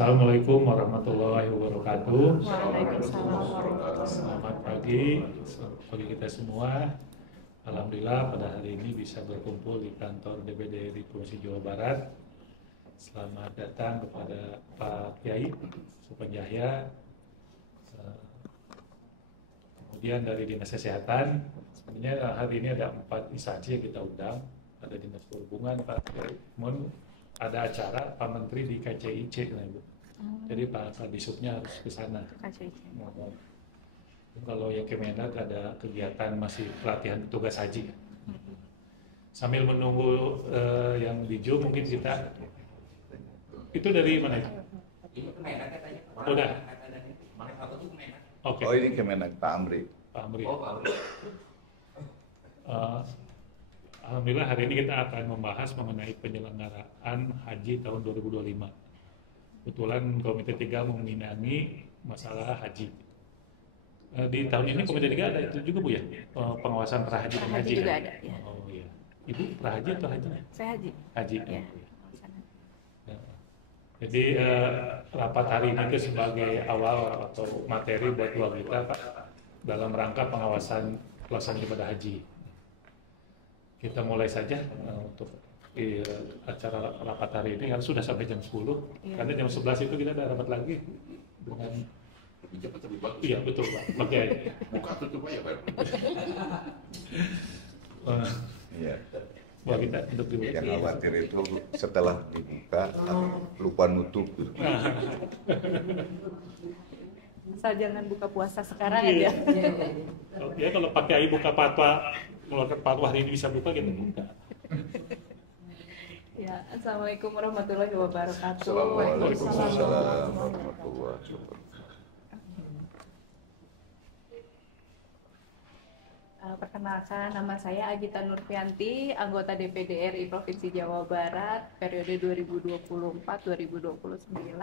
Assalamualaikum warahmatullahi wabarakatuh. Waalaikumsalam warahmatullahi Selamat wabarakatuh. pagi kita semua. Alhamdulillah pada hari ini bisa berkumpul di kantor DPD di Provinsi Jawa Barat. Selamat datang kepada Pak Kiai Supanjaya, kemudian dari Dinas Kesehatan. Sebenarnya hari ini ada 4 instansi yang kita undang. Ada Dinas Perhubungan, Pak Kiai. Ada acara Pak Menteri di KCIC, nah, Ibu. Jadi Pak Disubnya harus ke sana. Kalau yang Kemenag ada kegiatan masih pelatihan petugas haji. Sambil menunggu yang di Zoom, mungkin kita itu dari mana itu? Udah. Oke. Oh, ini Kemenag, Pak Amri. Pak Amri. Alhamdulillah hari ini kita akan membahas mengenai penyelenggaraan haji tahun 2025. Kebetulan Komite 3 meminangi masalah haji. Di tahun ini Komite 3 ada itu juga Bu ya? Pengawasan prahaji dan haji juga kan? ada, ya. Oh iya. Ibu prahaji atau haji? Saya haji. Haji. Ya. Ya. Jadi rapat hari ini itu sebagai awal atau materi buat kita Pak dalam rangka pengawasan pelaksanaan ibadah haji. Kita mulai saja untuk acara rapat hari ini kan sudah sampai jam 10 karena jam 11 itu kita ada rapat lagi dengan lebih cepat lebih bagus. iya betul Pak, pakai Buka tutup aja Pak. Iya. buat kita untuk dibuka. Yang khawatir itu setelah dibuka lupa nutup. Gitu. Asal jangan buka puasa sekarang Iya. aja. Ya kalau pakai buka fatwa mengeluarkan fatwa hari ini bisa buka kita buka. Ya, Assalamualaikum warahmatullahi wabarakatuh. Waalaikumsalam warahmatullahi wabarakatuh. Perkenalkan, nama saya Agita Nurfianti, anggota DPD RI Provinsi Jawa Barat, periode 2024-2029.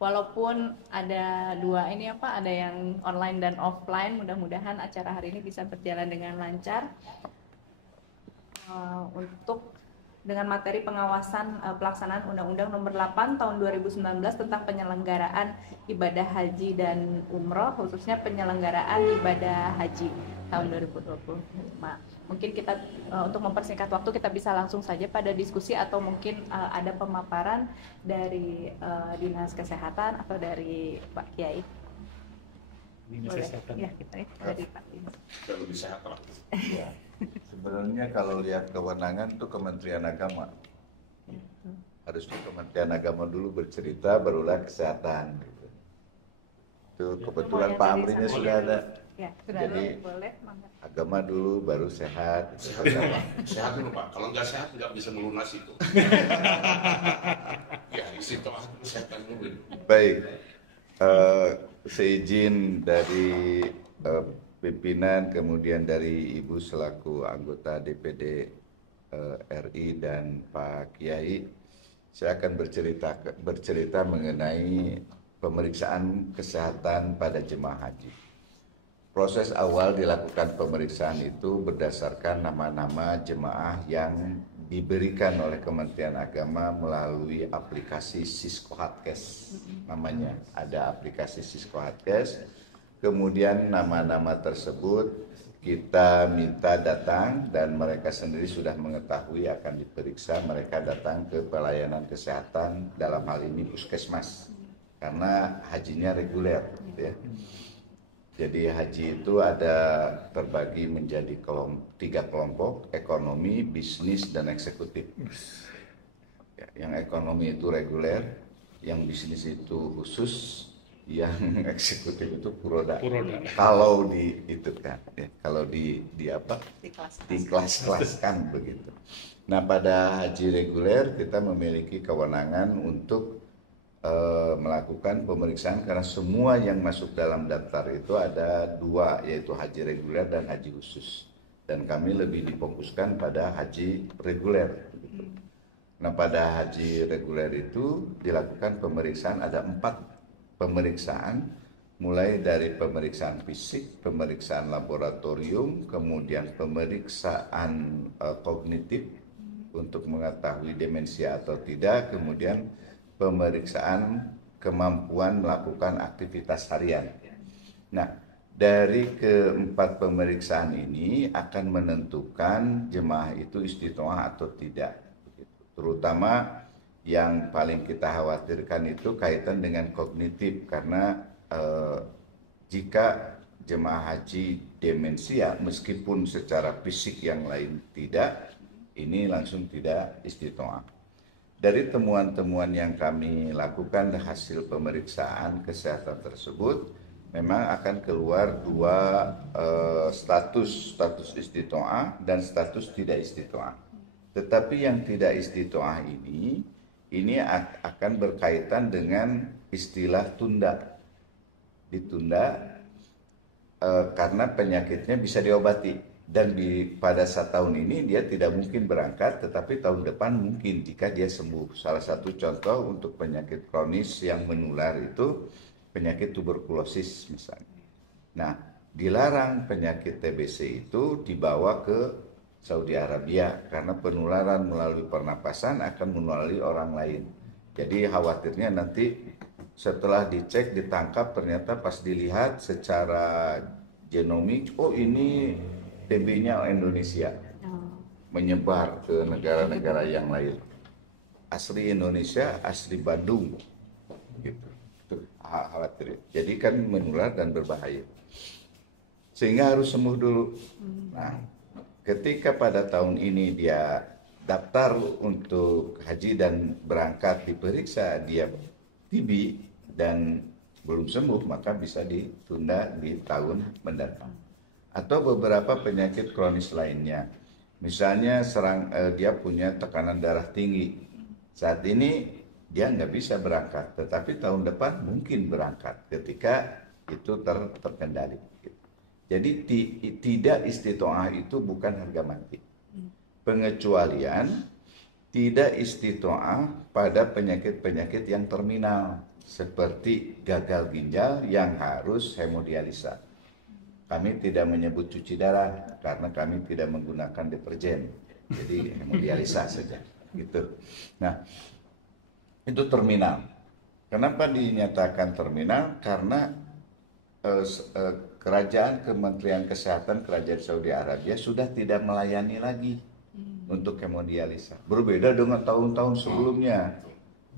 Walaupun ada dua ini ada yang online dan offline, mudah-mudahan acara hari ini bisa berjalan dengan lancar. Untuk dengan materi pengawasan pelaksanaan Undang-Undang Nomor 8 Tahun 2019 tentang penyelenggaraan ibadah haji dan umroh, khususnya penyelenggaraan ibadah haji tahun 2025. Mungkin kita untuk mempersingkat waktu kita bisa langsung saja pada diskusi atau mungkin ada pemaparan dari Dinas Kesehatan atau dari Pak Kiai. Dinas Boleh? Kesehatan. Ya, kita dari Pak Dinas. Biar lebih sehat lah. Ya. Sebenarnya kalau lihat kewenangan itu Kementerian Agama. Harusnya Kementerian Agama dulu bercerita, barulah kesehatan. Gitu. Itu kebetulan Pak Amrinya sudah ada. Ya, sudah Jadi, boleh, mangga. Agama dulu, baru sehat. Sehat dulu Pak. Kalau nggak sehat nggak bisa melunasi itu. Ya isi toh kesehatan dulu. Baik, seizin dari pimpinan, kemudian dari Ibu selaku anggota DPD RI dan Pak Kiai, saya akan bercerita mengenai pemeriksaan kesehatan pada jemaah haji. Proses awal dilakukan pemeriksaan itu berdasarkan nama-nama jemaah yang diberikan oleh Kementerian Agama melalui aplikasi Siskohatkes namanya. Ada aplikasi Siskohatkes, kemudian nama-nama tersebut kita minta datang dan mereka sendiri sudah mengetahui akan diperiksa. Mereka datang ke pelayanan kesehatan, dalam hal ini puskesmas, karena hajinya reguler gitu ya. Jadi haji itu ada terbagi menjadi 3 kelompok, ekonomi, bisnis, dan eksekutif. Ya, yang ekonomi itu reguler, yang bisnis itu khusus, yang eksekutif itu puroda. Kalau di itu kan, ya, kalau di apa? Di kelas-kelaskan begitu. Nah, pada haji reguler kita memiliki kewenangan untuk melakukan pemeriksaan karena semua yang masuk dalam daftar itu ada 2, yaitu haji reguler dan haji khusus, dan kami lebih difokuskan pada haji reguler. Nah, pada haji reguler itu dilakukan pemeriksaan, ada 4 pemeriksaan, mulai dari pemeriksaan fisik, pemeriksaan laboratorium, kemudian pemeriksaan kognitif untuk mengetahui demensia atau tidak, kemudian pemeriksaan kemampuan melakukan aktivitas harian. Nah, dari keempat pemeriksaan ini akan menentukan jemaah itu istiqomah atau tidak. Terutama yang paling kita khawatirkan itu kaitan dengan kognitif, karena jika jemaah haji demensia meskipun secara fisik yang lain tidak, ini langsung tidak istiqomah. Dari temuan-temuan yang kami lakukan hasil pemeriksaan kesehatan tersebut, memang akan keluar dua status istiqomah dan status tidak istiqomah. Tetapi yang tidak istiqomah ini akan berkaitan dengan istilah tunda. Ditunda karena penyakitnya bisa diobati. Dan pada saat tahun ini dia tidak mungkin berangkat, tetapi tahun depan mungkin jika dia sembuh. Salah satu contoh untuk penyakit kronis yang menular itu penyakit tuberkulosis misalnya. Nah, dilarang penyakit TBC itu dibawa ke Saudi Arabia karena penularan melalui pernapasan akan melalui orang lain. Jadi khawatirnya nanti setelah dicek, ditangkap, ternyata pas dilihat secara genomik, oh ini TB-nya Indonesia, menyebar ke negara-negara yang lain. Asli Indonesia, asli Bandung, gitu. Itu khawatir. Jadi kan menular dan berbahaya. Sehingga harus sembuh dulu. Nah, ketika pada tahun ini dia daftar untuk haji dan berangkat diperiksa dia TB dan belum sembuh, maka bisa ditunda di tahun mendatang. Atau beberapa penyakit kronis lainnya, misalnya dia punya tekanan darah tinggi, saat ini dia nggak bisa berangkat, tetapi tahun depan mungkin berangkat ketika itu terkendali. Jadi tidak istiqomah itu bukan harga mati. Pengecualian tidak istiqomah pada penyakit-penyakit yang terminal seperti gagal ginjal yang harus hemodialisa. Kami tidak menyebut cuci darah karena kami tidak menggunakan deterjen, jadi hemodialisa saja, gitu. Nah, itu terminal. Kenapa dinyatakan terminal? Karena Kementerian Kesehatan Kerajaan Saudi Arabia sudah tidak melayani lagi untuk hemodialisa. Berbeda dengan tahun-tahun sebelumnya.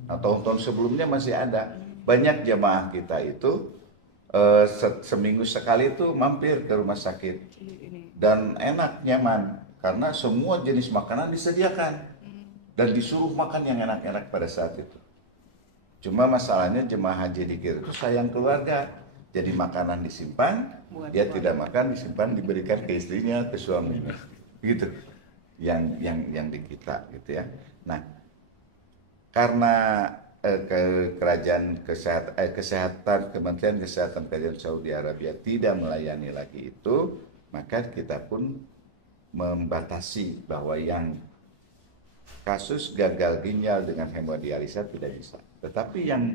Nah, tahun-tahun sebelumnya masih ada. Banyak jemaah kita itu seminggu sekali itu mampir ke rumah sakit dan enak, nyaman karena semua jenis makanan disediakan dan disuruh makan yang enak-enak pada saat itu. Cuma masalahnya jemaah haji di Kir itu sayang keluarga, jadi makanan disimpan, dia tidak makan, disimpan, diberikan ke istrinya, ke suaminya, gitu. Yang di kita, gitu ya. Nah, karena Kementerian Kesehatan Kerajaan Saudi Arabia tidak melayani lagi itu, maka kita pun membatasi bahwa yang kasus gagal ginjal dengan hemodialisa tidak bisa. Tetapi yang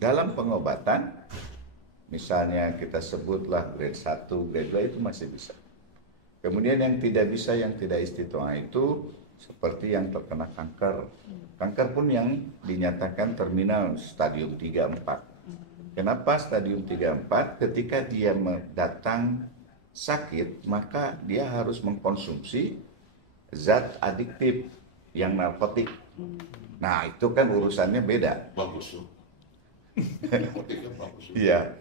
dalam pengobatan, misalnya kita sebutlah grade 1, grade 2 itu masih bisa. Kemudian yang tidak bisa, yang tidak istiqomah itu seperti yang terkena kanker. Kanker pun yang dinyatakan terminal stadium 3-4. Kenapa stadium 3-4? Ketika dia datang sakit, maka dia harus mengkonsumsi zat adiktif yang narkotik. Nah, itu kan urusannya beda. Bagus tuh. Narkotiknya bagus. Iya.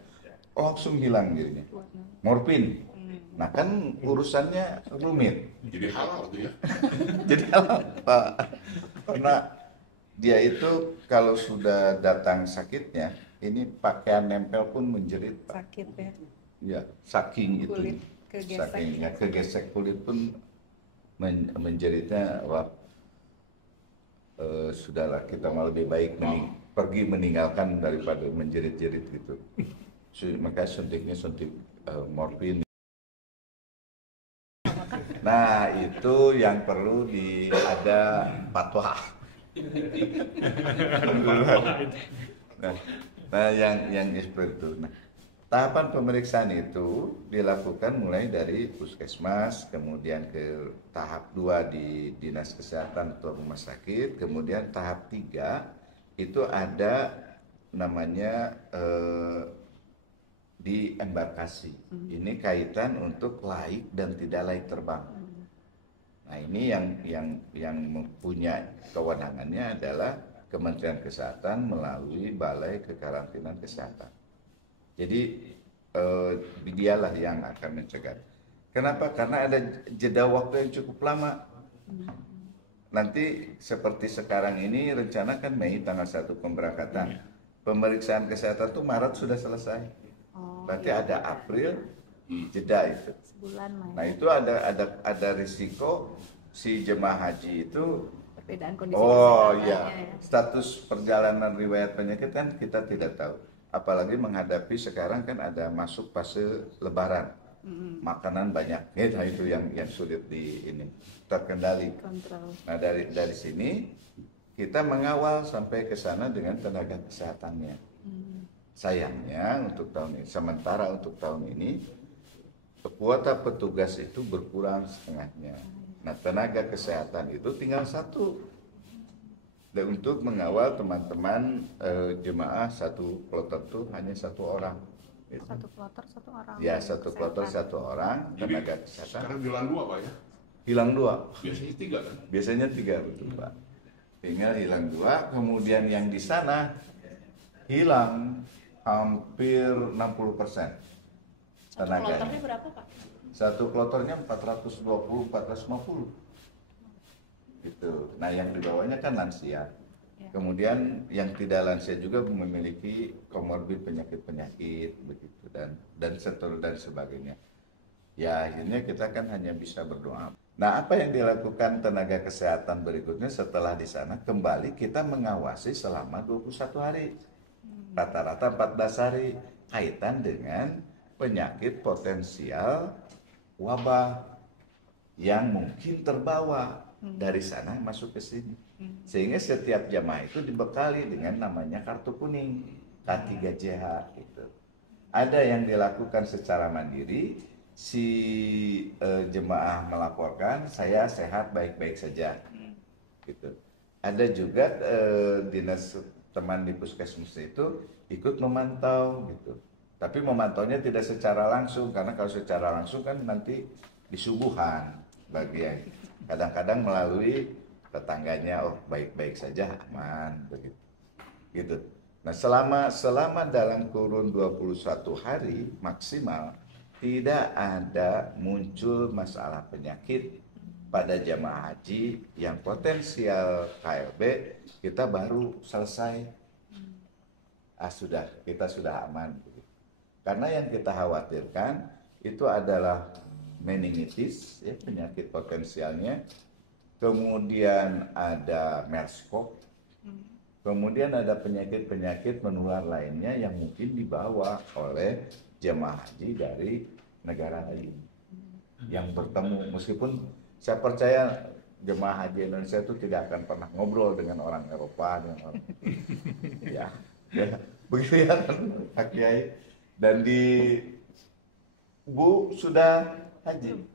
Langsung hilang jadinya. Morfin. Nah, kan urusannya rumit. Jadi halal tuh ya. Jadi halal, Pak. Karena dia itu kalau sudah datang sakitnya, ini pakaian nempel pun menjerit, Pak. Sakit ya. Ya, saking itu. Kulit kegesek. Saking ya, kegesek kulit pun menjeritnya, wah, sudahlah kita malah lebih baik pergi meninggalkan daripada menjerit-jerit gitu. Maka suntiknya suntik morfin. Nah, itu yang perlu ada fatwa. Nah, yang seperti itu. Nah, tahapan pemeriksaan itu dilakukan mulai dari puskesmas, kemudian ke tahap 2 di dinas kesehatan atau rumah sakit, kemudian tahap 3 itu ada namanya di embarkasi. Ini kaitan untuk laik dan tidak laik terbang. Nah, ini yang mempunyai kewenangannya adalah Kementerian Kesehatan melalui Balai Kekarantinaan Kesehatan. Jadi dialah yang akan mencegah. Kenapa? Karena ada jeda waktu yang cukup lama. Nanti seperti sekarang ini rencana kan Mei tanggal 1 pemberangkatan. Pemeriksaan kesehatan tuh Maret sudah selesai. Berarti ada April jeda itu. Sebulan lah. Nah, itu ada risiko si jemaah haji itu Perbedaan kondisi iya, ya. status perjalanan riwayat penyakit kan kita tidak tahu. Apalagi menghadapi sekarang kan ada masuk fase lebaran. Makanan banyak. Nah, itu yang sulit terkendali. Kontrol. Nah, dari sini kita mengawal sampai ke sana dengan tenaga kesehatannya. Sayangnya sementara untuk tahun ini kuota petugas itu berkurang setengahnya. Nah, tenaga kesehatan itu tinggal 1 dan untuk mengawal teman-teman jemaah satu kloter itu hanya 1 orang. Gitu. 1 kloter 1 orang. Ya, 1 kloter 1 orang tenaga Jadi, kesehatan. sekarang hilang 2 Pak ya? Hilang 2. Biasanya 3 kan? Biasanya 3, betul Pak. Tinggal hilang 2, kemudian yang di sana hilang hampir 60% tenaganya. Kloternya berapa, Pak? 1 kloternya 420-450 gitu. Nah, yang di bawahnya kan lansia. Kemudian yang tidak lansia juga memiliki komorbid penyakit-penyakit begitu dan seterusnya dan sebagainya. Ya, akhirnya kita kan hanya bisa berdoa. Nah, apa yang dilakukan tenaga kesehatan berikutnya setelah di sana? Kembali kita mengawasi selama 21 hari. Rata-rata 14 hari kaitan dengan penyakit potensial wabah yang mungkin terbawa dari sana masuk ke sini. Sehingga setiap jamaah itu dibekali dengan namanya kartu kuning K3JH gitu. Ada yang dilakukan secara mandiri, si jemaah melaporkan saya sehat baik-baik saja gitu. Ada juga dinas teman di puskesmas itu ikut memantau gitu. Tapi memantaunya tidak secara langsung, karena kalau secara langsung kan nanti disubuhan bagian. Kadang-kadang melalui tetangganya, oh baik-baik saja, aman begitu. Gitu. Nah, selama dalam kurun 21 hari maksimal tidak ada muncul masalah penyakit pada jamaah haji yang potensial KLB, kita baru selesai. Kita sudah aman. Karena yang kita khawatirkan itu adalah meningitis, ya, penyakit potensialnya. Kemudian ada MERS-CoV. Kemudian ada penyakit-penyakit menular lainnya yang mungkin dibawa oleh jemaah haji dari negara lain yang bertemu. Meskipun saya percaya jemaah haji Indonesia itu tidak akan pernah ngobrol dengan orang Eropa, dengan orang ya begitu ya kan Pak Kiai. Dan di Bu sudah haji.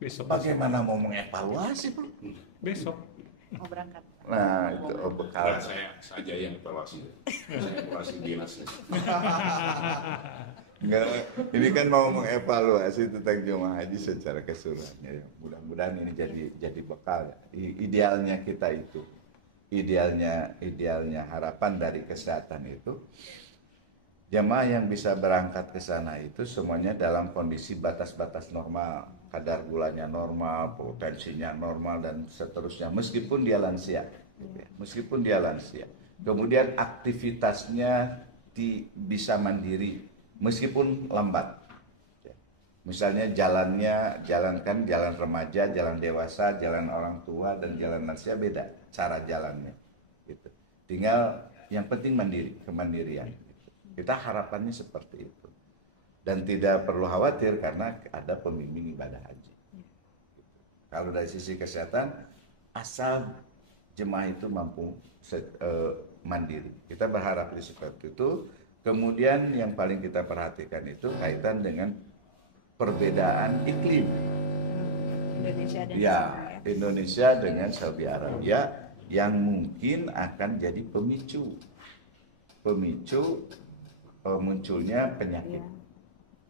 Besok. Bagaimana mau mengevaluasi Bu? Besok. Mau berangkat. Nah, itu bekal. Nah, saya saja yang evaluasi. Saya evaluasi dinasnya. Enggak, ini kan mau mengevaluasi tentang jemaah haji secara keseluruhannya. Mudah-mudahan ini jadi bekal ya. Idealnya kita itu, idealnya harapan dari kesehatan itu, jemaah yang bisa berangkat ke sana itu semuanya dalam kondisi batas-batas normal, kadar gulanya normal, potensinya normal dan seterusnya, meskipun dia lansia, meskipun dia lansia. Kemudian aktivitasnya bisa mandiri. Meskipun lambat, misalnya jalan remaja, jalan dewasa, jalan orang tua, dan jalan lansia beda cara jalannya. Gitu. Tinggal yang penting kemandirian. Kita harapannya seperti itu. Dan tidak perlu khawatir karena ada pembimbing ibadah haji. Kalau dari sisi kesehatan, asal jemaah itu mampu mandiri. Kita berharap seperti itu. Kemudian yang paling kita perhatikan itu kaitan dengan perbedaan iklim. Indonesia dan Ya, sana, ya. Indonesia dengan Saudi Arabia yang mungkin akan jadi pemicu munculnya penyakit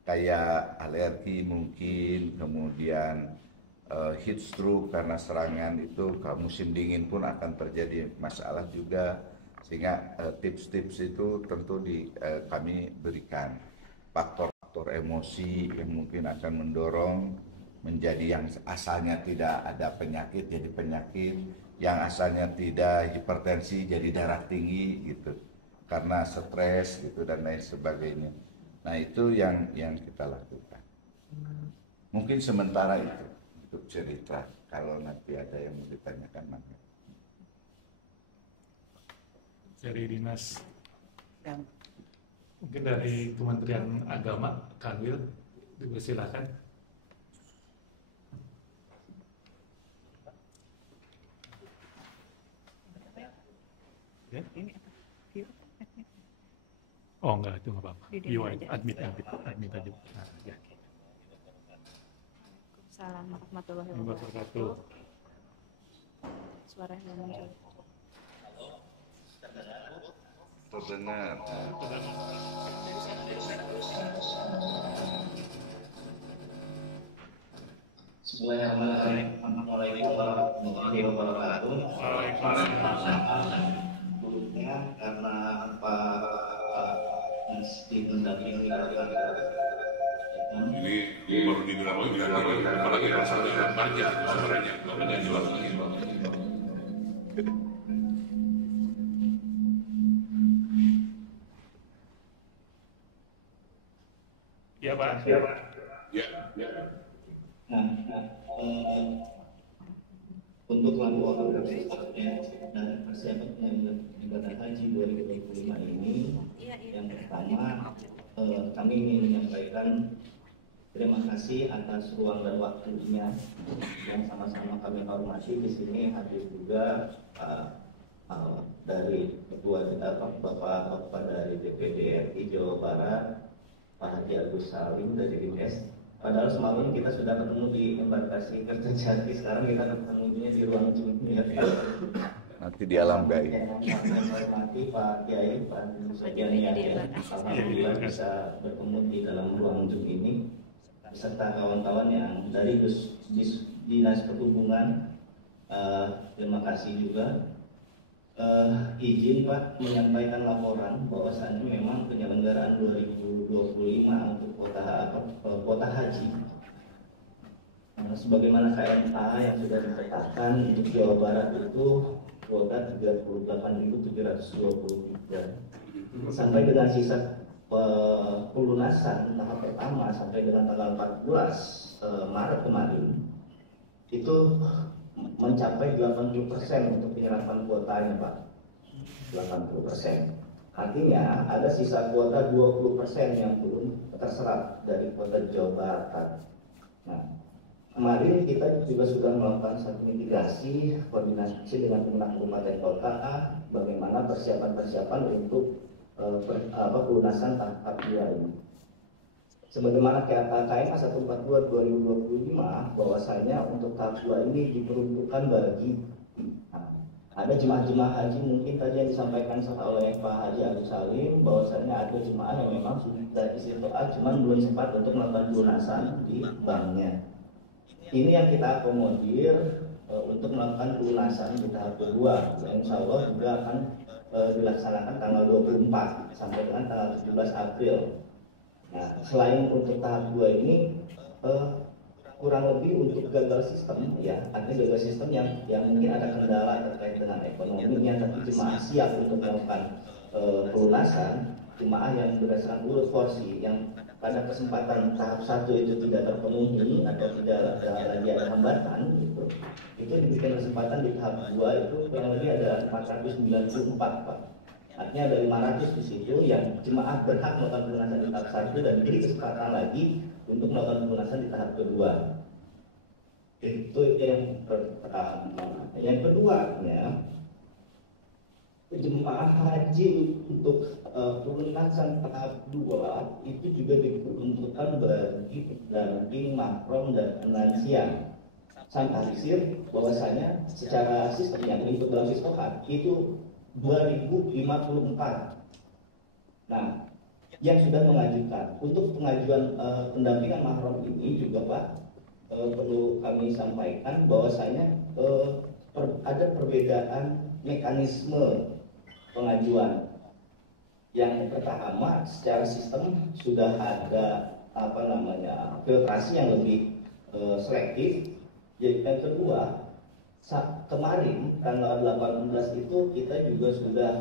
kayak alergi mungkin, kemudian heat stroke karena serangan itu, kalau musim dingin pun akan terjadi masalah juga, sehingga tips-tips itu tentu kami berikan. Faktor-faktor emosi yang mungkin akan mendorong menjadi yang asalnya tidak ada penyakit jadi penyakit, yang asalnya tidak hipertensi jadi darah tinggi gitu, karena stres gitu dan lain sebagainya. Nah itu yang kita lakukan. Mungkin sementara itu untuk cerita, kalau nanti ada yang mau ditanyakan maka. Dari dinas, mungkin dari Kementerian Agama, Kanwil, dipersilakan. Ya? Oh enggak, itu nggak apa-apa. Admit aja. Nah, ya. Assalamualaikum warahmatullahi Wabarakatuh. Suara yang muncul. Terdengar. Assalamualaikum warahmatullahi wabarakatuh. Buruknya karena Pak mesti mendampingi Ini baru dibilang lagi apalagi kalau sampai banyak suaranya, makanya jelas lagi. Ya Pak. Ya. Nah, untuk laporan dan persiapan ibadah haji 2025 ini, yang pertama kami ingin menyampaikan terima kasih atas ruang dan waktunya yang sama-sama kami hormati. Di sini hadir juga dari ketua Bapak dari DPD RI Jawa Barat, Pak Haji Agus Salim dari Dinas. Padahal semalam kita sudah ketemu di embarkasi Kertajati, sekarang kita ketemunya di ruang Zoom ya. Nanti di alam gaib. Yang hormati Pak Kiai, Pak Sugiani ya. Alhamdulillah bisa bertemu di dalam ruang Zoom ini beserta kawan-kawan yang dari Dinas Perhubungan. Terima kasih juga. Izin Pak menyampaikan laporan bahwasannya memang penyelenggaraan 2025 untuk kota haji sebagaimana KMA yang sudah ditetapkan untuk Jawa Barat itu kuota 38.723 sampai dengan sisa pelunasan tahap pertama sampai dengan tanggal 14 Maret kemarin itu mencapai 80% untuk penyerapan kuotanya Pak. 80%. Artinya ada sisa kuota 20% yang belum terserap dari kuota Jawa Barat. Nah, kemarin kita juga sudah melakukan satu mitigasi koordinasi dengan Kabupaten Kota bagaimana persiapan untuk pelunasan tahap 2 ini. Sebagaimana KMA 142 2025 bahwasanya untuk tahap 2 ini diperuntukkan bagi ada jemaah-jemaah haji mungkin tadi yang disampaikan oleh Pak Haji Agus Salim bahwasanya ada jemaah yang memang sudah istiqoah cuman belum sempat untuk melakukan pelunasan di banknya. Ini yang kita akomodir untuk melakukan pelunasan di tahap kedua yang insya Allah juga akan dilaksanakan tanggal 24 sampai dengan tanggal 17 April. Nah, selain untuk tahap 2 ini kurang lebih untuk gagal sistem ya, artinya gagal sistem yang mungkin ada kendala terkait dengan ekonominya, tapi jemaah siap untuk melakukan pelunasan, jemaah yang berdasarkan urut porsi yang pada kesempatan tahap 1 itu tidak terpenuhi atau tidak lagi ada hambatan gitu, itu diberikan kesempatan di tahap 2 itu kurang lebih ada 494 Pak. Artinya ada 500 di situ yang jemaah berhak melakukan pelunasan di tahap 1 dan diberi kesempatan lagi untuk melakukan pelunasan di tahap kedua. Itu yang pertama. Yang keduanya, jemaah haji untuk pelunasan tahap 2 itu juga diperuntukkan bagi mahram dan lansia. santarisir bahwasanya secara sistem yang input dalam Siskohat itu 2054. Nah, yang sudah mengajukan untuk pengajuan pendampingan mahram ini juga Pak, perlu kami sampaikan bahwasanya ada perbedaan mekanisme pengajuan. Yang pertama, secara sistem sudah ada filtrasi yang lebih selektif. Jadi yang kedua, kemarin tanggal 18 itu kita juga sudah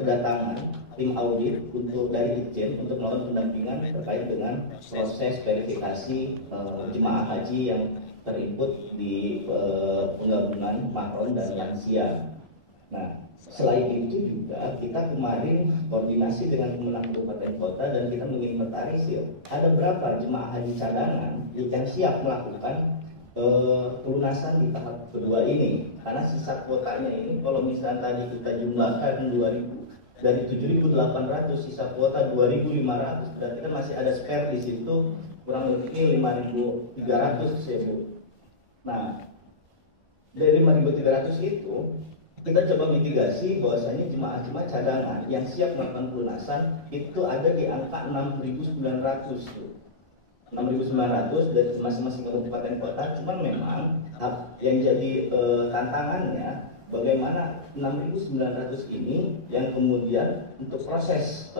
kedatangan tim audit dari Itjen untuk melakukan pendampingan terkait dengan proses verifikasi jemaah haji yang terinput di penggabungan mahram dan lansia. Nah, selain itu juga kita kemarin koordinasi dengan Kemenang Kabupaten Kota dan kita menginventarisir ada berapa jemaah haji cadangan yang siap melakukan pelunasan di tahap kedua ini, karena sisa kuotanya ini kalau misalnya tadi kita jumlahkan 2000 dari 7.800 sisa kuota 2.500, berarti kan masih ada spare di situ kurang lebih 5.300 ya Bu. Nah, dari 5.300 itu kita coba mitigasi bahwasanya jemaah-jemaah cadangan yang siap melakukan pelunasan itu ada di angka 6.900 tuh. 6.900 dari masing-masing kabupaten kota. Cuman memang yang jadi tantangannya bagaimana 6.900 ini yang kemudian untuk proses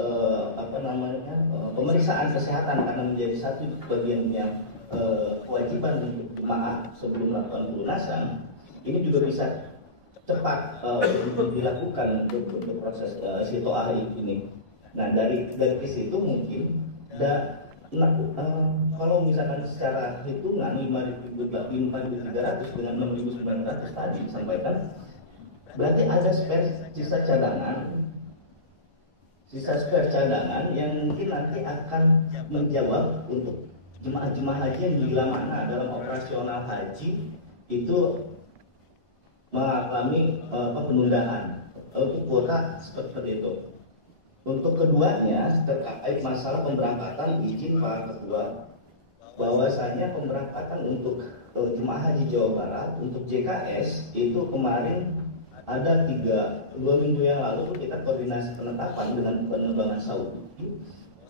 pemeriksaan kesehatan karena menjadi satu bagian yang kewajiban untuk jemaah sebelum melakukan pelunasan ini juga bisa cepat dilakukan untuk proses sitoah ini. Nah dari situ mungkin kalau misalkan secara hitungan 5.300 dengan 6.900 tadi disampaikan, berarti ada sisa spare cadangan yang mungkin nanti akan menjawab untuk jemaah-jemaah haji yang bila mana dalam operasional haji itu mengalami penundaan untuk kuota seperti itu. Untuk keduanya terkait masalah pemberangkatan, izin Pak Ketua bahwasanya pemberangkatan untuk jemaah haji Jawa Barat untuk JKS itu kemarin ada 2 minggu yang lalu kita koordinasi penetapan dengan penerbangan Saudi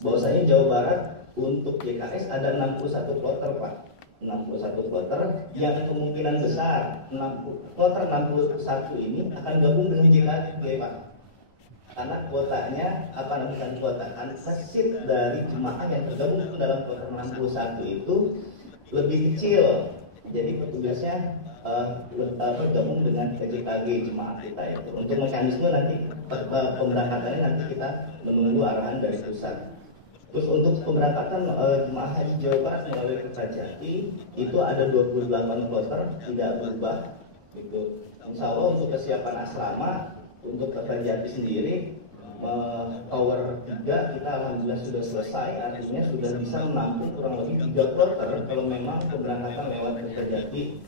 bahwasanya Jawa Barat untuk JKS ada 61 kloter Pak, 61 kloter yang kemungkinan besar kloter 61 ini akan gabung dengan JKS Pak. Karena kuotanya seat dari jemaah yang tergabung dalam kloter 61 itu lebih kecil, jadi petugasnya bergabung dengan PJKG jemaah kita itu. Untuk mekanisme nanti pemberangkatannya nanti kita menunggu arahan dari pusat. Terus untuk pemberangkatan jemaah haji Jawa Barat melalui Kertajati itu ada 28 kloter tidak berubah gitu. Insya Allah untuk kesiapan asrama untuk Kertajati sendiri tower 3 kita alhamdulillah sudah selesai, artinya sudah bisa menampung kurang lebih 3 kloter kalau memang pemberangkatan lewat Kertajati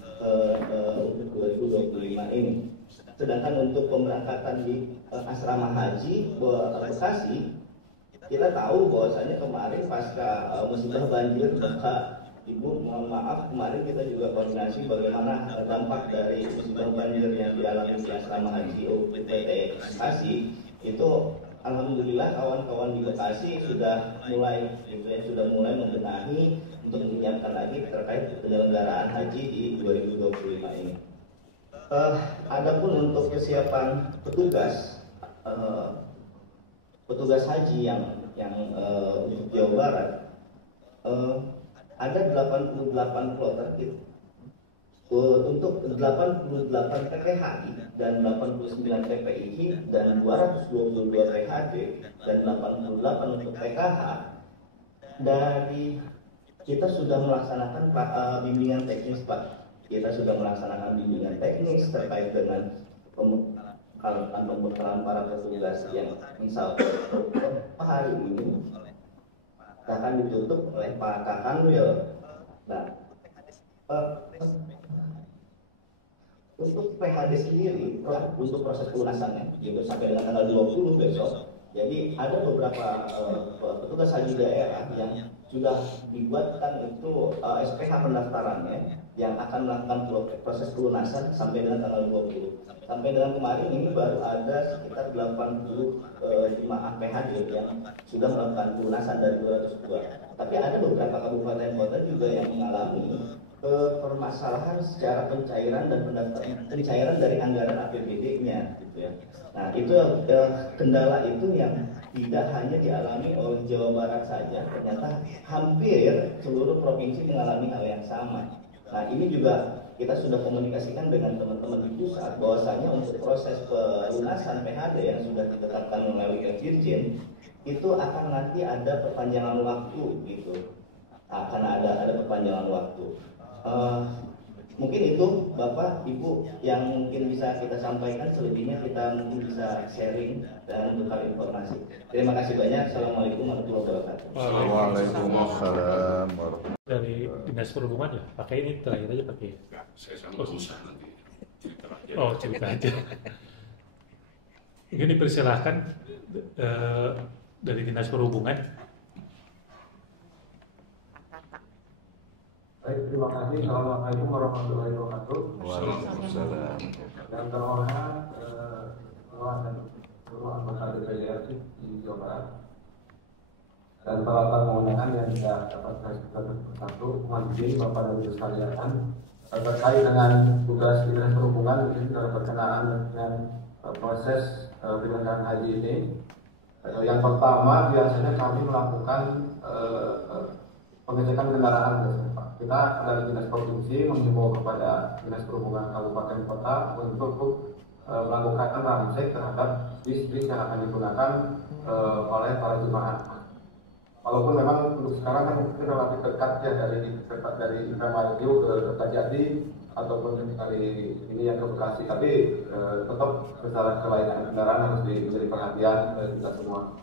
untuk 2025 ini. Sedangkan untuk pemberangkatan di asrama haji Bekasi kita tahu bahwasanya kemarin pasca musibah banjir Ibu mohon maaf kemarin kita juga koordinasi bagaimana dampak dari musibah banjir yang dialami di asrama haji UPT Bekasi itu alhamdulillah kawan-kawan di Bekasi sudah mulai membenahi untuk menyiapkan lagi terkait penyelenggaraan haji di 2025 ini. Adapun untuk kesiapan petugas haji yang untuk Jawa Barat ada 88 kloter untuk 88 PPHI dan 89 PPII dan 222 PHD dan 88 untuk PKH. Dari kita sudah melaksanakan bimbingan teknis Pak. Kita sudah melaksanakan bimbingan teknis terkait dengan pembekalan para petugas yang misal hari ini akan ditutup oleh Pak Kakanwil. Nah, untuk PHD sendiri, untuk proses pelunasannya, gitu, sampai dengan tanggal 20 besok. Jadi ada beberapa petugas haji daerah yang sudah dibuatkan itu SPH pendaftarannya yang akan melakukan proses pelunasan sampai dengan tanggal 20. Sampai dengan kemarin ini baru ada sekitar 85 APHD yang sudah melakukan pelunasan dari 202. Tapi ada beberapa kabupaten kota juga yang mengalami permasalahan secara pencairan dan pencairan dari anggaran APBD-nya, gitu ya. Nah, itu kendala itu yang tidak hanya dialami oleh Jawa Barat saja, ternyata hampir seluruh provinsi mengalami hal yang sama. Nah, ini juga kita sudah komunikasikan dengan teman-teman di pusat bahwasanya untuk proses pelunasan PHD yang sudah ditetapkan melalui Dirjen itu akan nanti ada perpanjangan waktu, gitu. Akan ada perpanjangan waktu. Mungkin itu Bapak Ibu yang mungkin bisa kita sampaikan, selebihnya kita mungkin bisa sharing dan tukar informasi. Terima kasih banyak. Assalamualaikum warahmatullahi wabarakatuh. Waalaikumsalam. Dari Dinas Perhubungan ya, pakai ini terakhir aja pakai. Enggak, saya sama usaha nanti cerita aja. Oh, cerita aja. Mungkin dipersilahkan dari Dinas Perhubungan. Baik, terima kasih. Assalamualaikum warahmatullahi wabarakatuh. Waalaikumsalam. Dan terhormat Ketua dan seluruh anggota DPD RI di Jawa Barat dan peralatan kewenangan yang tidak dapat saya sebutkan satu, mohon izin Bapak dan Ibu sekalian terkait dengan tugas Dinas Perhubungan mungkin berkenaan dengan proses penyelenggaraan haji ini. Yang pertama biasanya kami melakukan pengecekan kendaraan biasanya Pak. Kita dari Dinas Provinsi menghimbau kepada Dinas Perhubungan Kabupaten Kota untuk melakukan ramcek terhadap bis-bis yang akan digunakan oleh para jemaah. Walaupun memang untuk sekarang kan mungkin relatif dekat ya dari Indramayu ke Kertajati ataupun dari ini yang ke Bekasi, tapi tetap secara kelaikan kendaraan harus menjadi perhatian kita semua.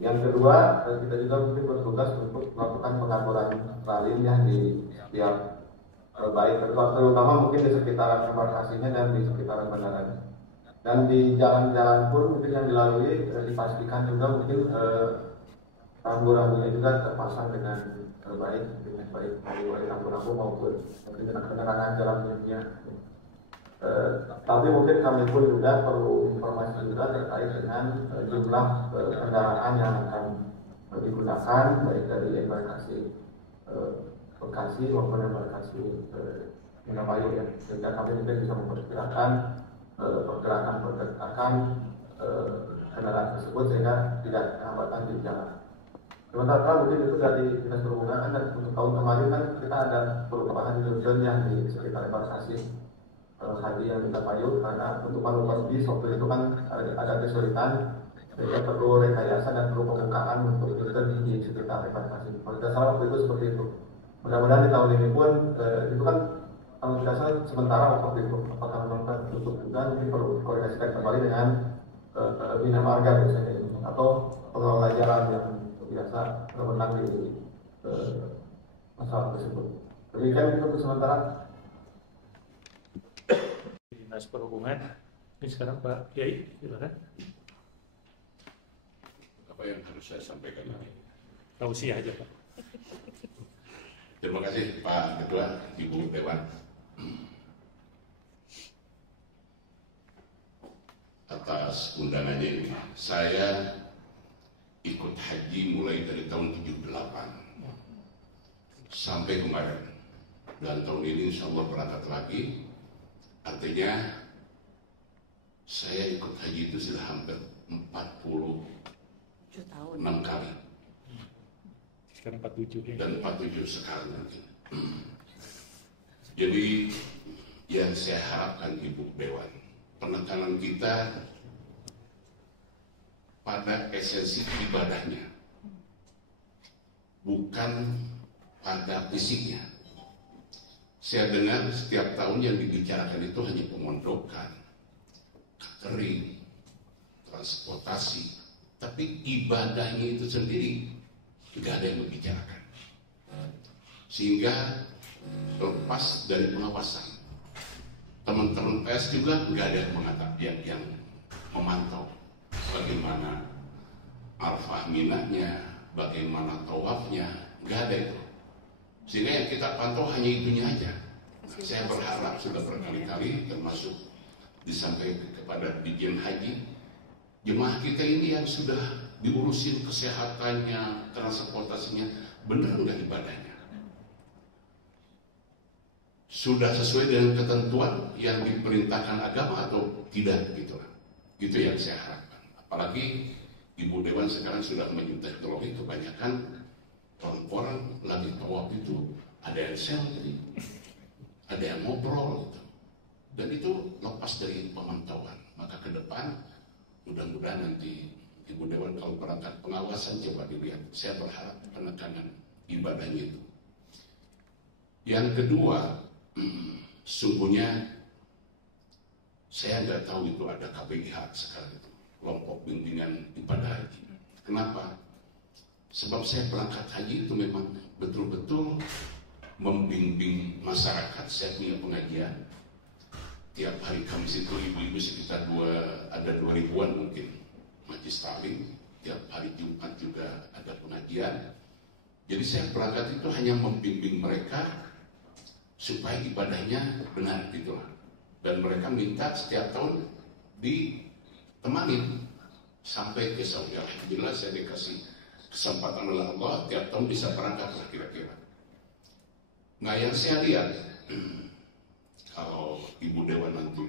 Yang kedua, kita juga mungkin bertugas untuk melakukan pengaturan lalin ya di setiap baik terutama mungkin di sekitaran embarkasinya dan di sekitaran bandaranya. Dan di jalan-jalan pun mungkin yang dilalui dipastikan juga mungkin rambu-rambunya juga terpasang dengan baik dari rambu-rambu maupun penerangan jalan dunia. Tapi mungkin kami pun juga perlu informasi juga terkait dengan jumlah kendaraan yang akan digunakan baik dari embarkasi Bekasi maupun embarkasi Indramayu ya, sehingga kami mungkin bisa memperkirakan pergerakan kendaraan tersebut sehingga tidak hambatan di jalan. Sementara mungkin itu dari Dinas Perhubungan dan untuk tahun kemarin kan kita ada perubahan jalur yang di sekitar embarkasi haji yang kita payu karena untuk manuver bis waktu itu kan ada kesulitan sehingga perlu rekayasa dan perlu pembukaan untuk jalur di sekitar embarkasi. Kalau tidak salah waktu itu seperti itu. Mudah-mudahan di tahun ini pun itu kan kalau tidak salah sementara waktu itu apakah memang tutup juga mungkin perlu dikoordinasikan kembali dengan bina marga misalnya atau pengelola jalan yang biasa berwenang di masalah tersebut. Demikian untuk sementara. Dinas Perhubungan. Ini sekarang Pak Kiai, silakan. Apa yang harus saya sampaikan lagi? Tausiah aja Pak. Terima kasih Pak Ketua, Ibu Dewan. Atas undangannya ini, saya ikut haji mulai dari tahun 78 sampai kemarin, dan tahun ini insya Allah berangkat lagi. Artinya saya ikut haji itu sudah hampir 46 kali. Sekarang 47 ya. Dan 47 sekarang mungkin. Jadi yang saya harapkan Ibu Dewan, penekanan kita pada esensi ibadahnya, bukan pada fisiknya. Saya dengar setiap tahun yang dibicarakan itu hanya pemondokan, catering, transportasi, tapi ibadahnya itu sendiri tidak ada yang membicarakan. Sehingga lepas dari pengawasan, teman-teman PS juga nggak ada yang mengatakan yang memantau bagaimana Arafah Minanya, bagaimana tawafnya, nggak ada itu. Sehingga yang kita pantau hanya itunya aja. Nah, saya berharap sudah berkali-kali termasuk disampaikan kepada Dirjen Haji, jemaah kita ini yang sudah diurusin kesehatannya, transportasinya, benar nggak ibadahnya? Sudah sesuai dengan ketentuan yang diperintahkan agama atau tidak gitu lah. Itu yang saya harapkan. Apalagi Ibu Dewan sekarang sudah maju teknologi, kebanyakan orang-orang lagi tawaf itu ada yang selfie, ada yang ngobrol gitu. Dan itu lepas dari pemantauan. Maka ke depan mudah-mudahan nanti Ibu Dewan kalau berangkat pengawasan coba dilihat. Saya berharap penekanan ibadahnya itu. Yang kedua, sungguhnya saya nggak tahu itu ada KBIH sekarang itu, kelompok bimbingan ibadah haji. Kenapa? Sebab saya berangkat haji itu memang betul-betul membimbing masyarakat. Saya punya pengajian tiap hari Kamis itu, ibu-ibu sekitar ada 2.000-an mungkin majlis taklim. Tiap hari Jumat juga ada pengajian. Jadi saya berangkat itu hanya membimbing mereka supaya ibadahnya benar gitu lah. Dan mereka minta setiap tahun ditemani sampai ke Saudi. Alhamdulillah saya dikasih kesempatan oleh Allah tiap tahun bisa berangkat lah kira-kira. Nah yang saya lihat kalau Ibu Dewan nanti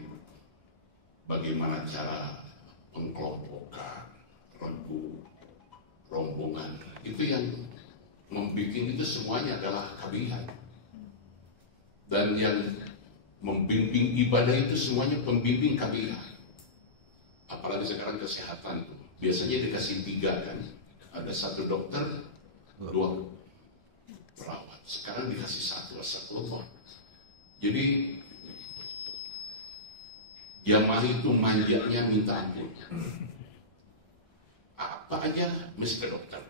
bagaimana cara pengkelompokan, regu, rombongan, itu yang membuat itu semuanya adalah KBIH. Dan yang membimbing ibadah itu semuanya pembimbing KBIH. Apalagi sekarang kesehatan itu biasanya dikasih 3 kan, ada 1 dokter, 2 perawat. Sekarang dikasih 1 astagfirullah. Jadi jamaah itu manjanya minta ampun. Apa aja mesti dokter,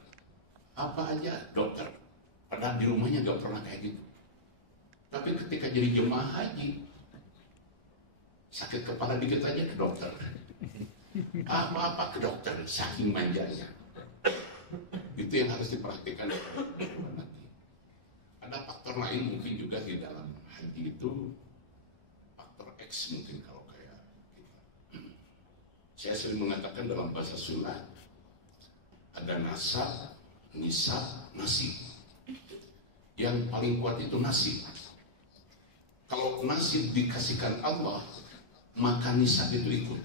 apa aja dokter. Padahal di rumahnya nggak pernah kayak gitu. Tapi ketika jadi jemaah haji, sakit kepala dikit aja ke dokter. Apa-apa ke dokter, saking manjanya. Itu yang harus diperhatikan nanti. Ada faktor lain mungkin juga di dalam haji itu, faktor X mungkin kalau kayak kita. Saya sering mengatakan dalam bahasa Sunda, ada nasab, nisab, nasib. Yang paling kuat itu nasib. Kalau nasib dikasihkan Allah, maka nisab itu ikut.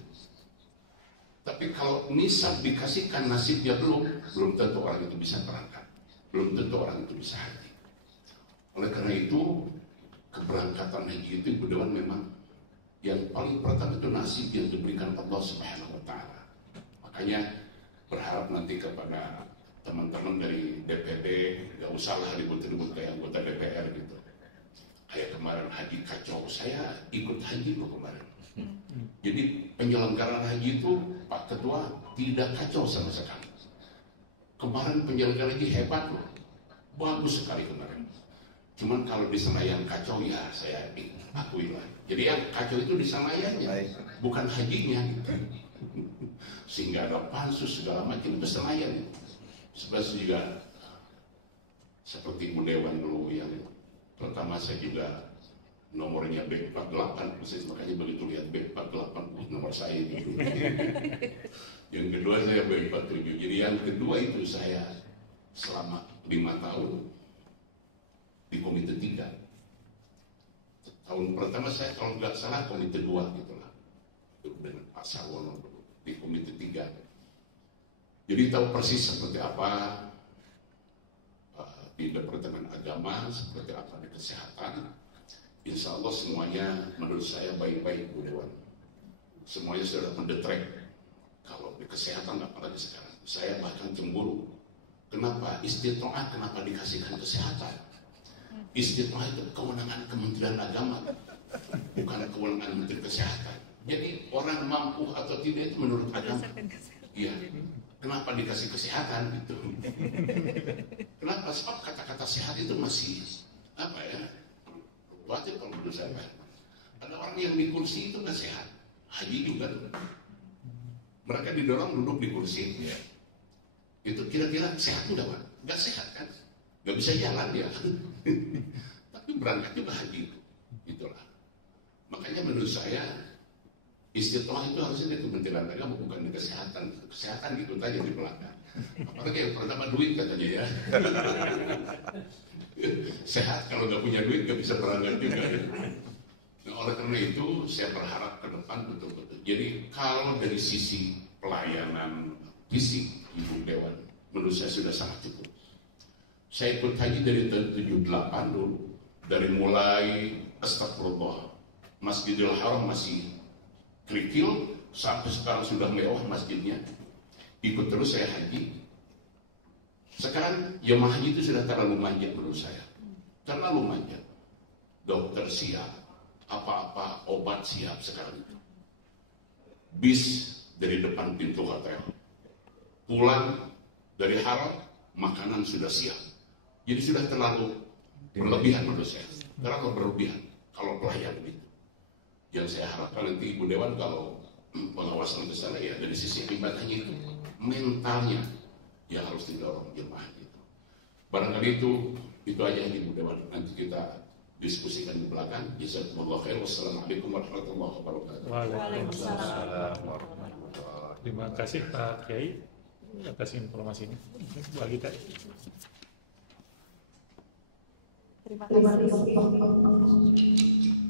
Tapi kalau nisab dikasihkan nasibnya belum tentu orang itu bisa berangkat. Belum tentu orang itu bisa haji. Oleh karena itu, keberangkatan haji itu Ibu Dewan memang yang paling pertama itu nasib yang diberikan Allah Subhanahu wa Ta'ala. Makanya berharap nanti kepada teman-teman dari DPD, gak usahlah ribut-ribut kayak anggota DPR gitu. Kayak kemarin haji kacau, saya ikut haji loh kemarin. Jadi penyelenggaraan haji itu Pak Ketua tidak kacau sama sekali. Kemarin penyelenggaraan haji hebat loh, bagus sekali kemarin. Cuman kalau di Senayan kacau ya saya akui lah. Jadi yang kacau itu di Senayannya, bukan hajinya gitu. Sehingga ada pansus segala macam itu Senayan. Sebab juga seperti Ibu Dewan dulu yang pertama saya juga nomornya B48 persis, makanya begitu lihat B48 nomor saya itu. Yang kedua saya B47. Jadi yang kedua itu saya selama 5 tahun di Komite 3. Tahun pertama saya kalau nggak salah Komite 2 gitulah, dengan Pak Sarwono dulu di Komite 3. Jadi tahu persis seperti apa di Departemen Agama, seperti apa di kesehatan. Insya Allah semuanya menurut saya baik-baik Bu Dewan. Semuanya sudah mendetrek. Kalau di kesehatan apalagi sekarang, saya bahkan cemburu. Kenapa istitoah, kenapa dikasihkan kesehatan? Istitoah itu kewenangan Kementerian Agama, bukan kewenangan Menteri Kesehatan. Jadi orang mampu atau tidak itu menurut agama. Iya. Kenapa dikasih kesehatan gitu? Kenapa? Sebab kata-kata sehat itu masih apa ya? Wajar kalau menurut saya. Ada orang yang di kursi itu nggak sehat. Haji juga. Mereka didorong duduk di kursi. Ya. Itu kira-kira sehat nggak Pak? Nggak sehat kan? nggak bisa jalan dia. Tapi berangkat juga haji, itulah. Makanya menurut saya istiqomah itu harusnya di Kementerian Agama, bukan di kesehatan. Kesehatan gitu aja di belakang. Apalagi yang pertama duit katanya ya. Sehat kalau nggak punya duit nggak bisa berangkat juga. Nah, oleh karena itu saya berharap ke depan betul-betul. Jadi kalau dari sisi pelayanan fisik Ibu Dewan, menurut saya sudah sangat cukup. Saya ikut haji dari tahun 78 dulu, dari mulai astagfirullah, Masjidil Haram masih kerikil, sampai sekarang sudah mewah masjidnya. Ikut terus saya haji. Sekarang jemaah haji itu sudah terlalu manja menurut saya, terlalu manja. Dokter siap, apa-apa obat siap sekarang itu. Bis dari depan pintu hotel, pulang dari haram makanan sudah siap. Jadi sudah terlalu berlebihan menurut saya, terlalu berlebihan kalau pelayanan itu. Yang saya harapkan nanti Ibu Dewan kalau pengawasan ke sana ya dari sisi ibadahnya itu, mentalnya yang harus didorong jemaah itu. Barangkali itu aja yang Ibu Dewan, nanti kita diskusikan di belakang. Jazakumullah khair. Wassalamualaikum warahmatullahi wabarakatuh. Waalaikumsalam. Terima kasih Pak Kiai atas informasi ini. Bagi kita. Terima kasih.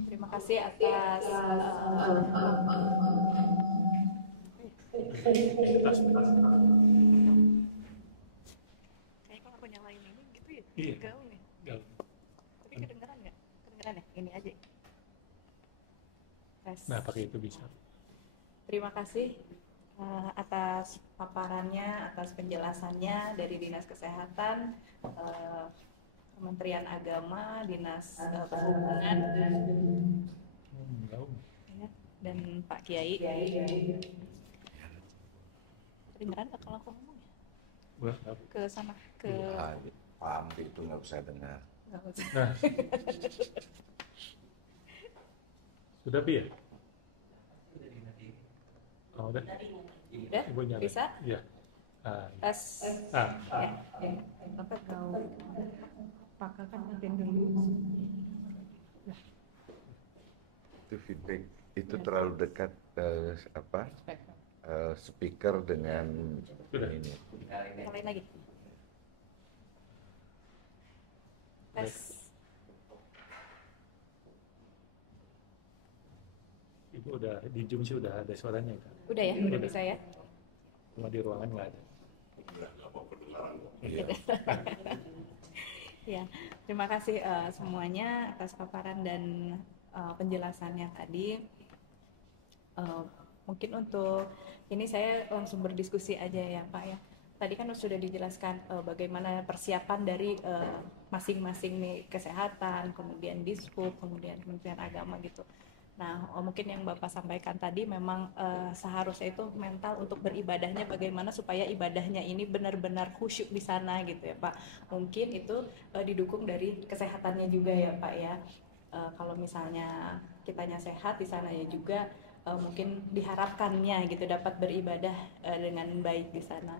Terima kasih atas kayaknya kalau aku nyalain ini gitu ya, Iya. gaung ya. Gaung. Tapi kedengeran nggak? Kedengeran ya? Ini aja. Tes. Nah, pakai itu bisa. Terima kasih atas paparannya, atas penjelasannya dari Dinas Kesehatan, Kementerian Agama, Dinas Perhubungan, Gaung. ya, dan Pak Kiai. Kedengeran nggak kalau aku ngomong ya? Wah, nggak. Ke sana, ke Pak Amri itu nggak bisa dengar. nggak usah. Nah, sudah Pi ya? Oh, udah. Udah? Ibu nyala. Bisa? Iya. Ah, Tes. ah. Ya. Apa kau pakai kan matiin dulu. Itu feedback itu terlalu dekat speaker dengan Sudah. ini. Nyalain lagi. Tes. Ibu udah di Zoom sih udah ada suaranya kan? Udah ya? Udah bisa ya? Cuma di ruangan nggak ada. Iya. Ya, terima kasih semuanya atas paparan dan penjelasannya tadi. Mungkin untuk ini saya langsung berdiskusi aja ya Pak ya. Tadi kan sudah dijelaskan bagaimana persiapan dari masing-masing nih kesehatan, kemudian Dishub, kemudian Kementerian Agama gitu. Nah, mungkin yang Bapak sampaikan tadi memang seharusnya itu mental untuk beribadahnya bagaimana supaya ibadahnya ini benar-benar khusyuk di sana gitu ya Pak. Mungkin itu didukung dari kesehatannya juga ya Pak ya. Kalau misalnya kitanya sehat di sana ya juga mungkin diharapkannya gitu dapat beribadah dengan baik di sana.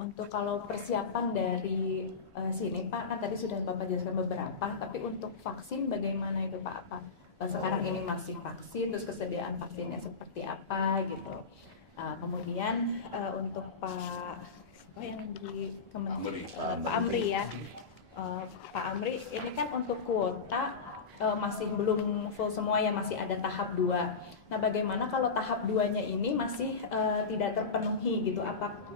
Untuk kalau persiapan dari sini Pak, kan tadi sudah Bapak jelaskan beberapa, tapi untuk vaksin bagaimana itu Pak? Apa sekarang ini masih vaksin, terus kesediaan vaksinnya seperti apa gitu. Kemudian untuk Pak apa yang di Pak Amri ya, Pak Amri ini kan untuk kuota masih belum full semua ya, masih ada tahap 2. Nah, bagaimana kalau tahap 2-nya ini masih tidak terpenuhi gitu?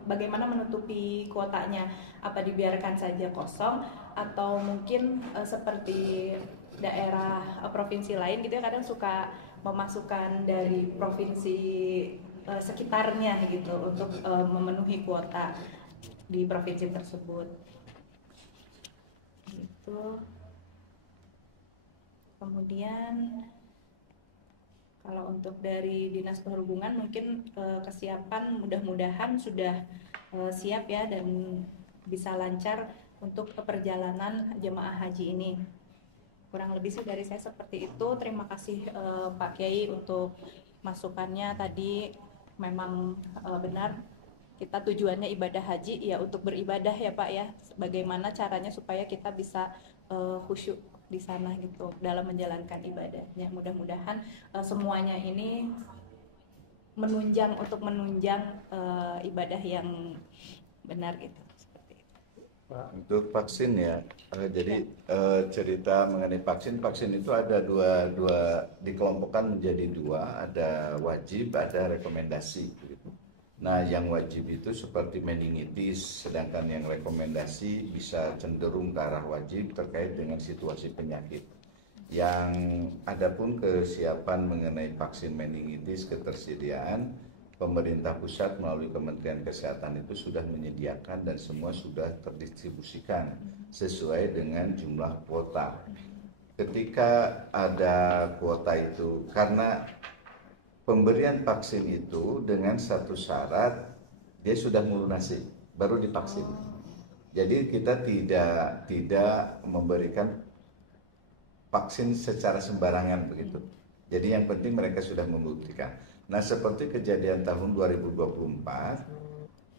Bagaimana menutupi kuotanya? Apa dibiarkan saja kosong atau mungkin seperti daerah provinsi lain gitu ya, kadang suka memasukkan dari provinsi sekitarnya gitu untuk memenuhi kuota di provinsi tersebut. Gitu. Kemudian kalau untuk dari Dinas Perhubungan mungkin kesiapan mudah-mudahan sudah siap ya dan bisa lancar untuk perjalanan jemaah haji ini. Kurang lebih sih dari saya seperti itu. Terima kasih Pak Kiai untuk masukannya tadi, memang benar kita tujuannya ibadah haji ya untuk beribadah ya Pak ya. Bagaimana caranya supaya kita bisa khusyuk di sana gitu dalam menjalankan ibadahnya. Mudah-mudahan semuanya ini menunjang ibadah yang benar gitu. Seperti itu. Untuk vaksin ya, jadi cerita mengenai vaksin itu ada dua dikelompokkan menjadi dua, ada wajib, ada rekomendasi. Gitu. Nah, yang wajib itu seperti meningitis, sedangkan yang rekomendasi bisa cenderung ke arah wajib terkait dengan situasi penyakit. Yang adapun kesiapan mengenai vaksin meningitis, ketersediaan, pemerintah pusat melalui Kementerian Kesehatan itu sudah menyediakan dan semua sudah terdistribusikan sesuai dengan jumlah kuota. Ketika ada kuota itu, karena pemberian vaksin itu dengan satu syarat, dia sudah melunasi, baru divaksin. Jadi kita tidak memberikan vaksin secara sembarangan begitu. Jadi yang penting mereka sudah membuktikan. Nah, seperti kejadian tahun 2024,